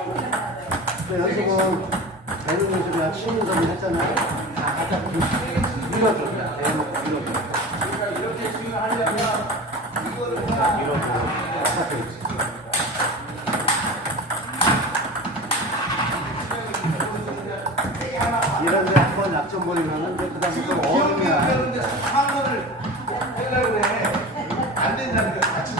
네, 여기서 뭐, 배는 좀 치는 점을 했잖아요. 다 가자. 밀어줘. 배는 거 밀어줘. 이렇게 지금 하려면, 이거를 다 밀어줘. 이런데 한번 약점 버리면은 그다음에또 어른이야. 이런데 상황을 해달래. 안 된다니까. 같이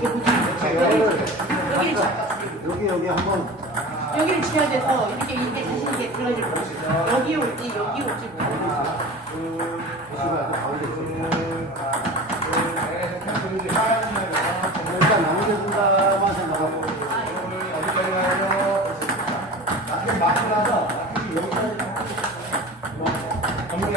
Yeah, yeah, yeah. 여기 여기, 여기, 여기 한번 아, 여기를 지켜야 돼서 아, 이렇게 이렇게 자신 있게 들어질 거 여기 올지 여기 올지 일단 나무를 준다만 생각하고 어디까지 가요? 마크 나서 마크 여기까지 건물이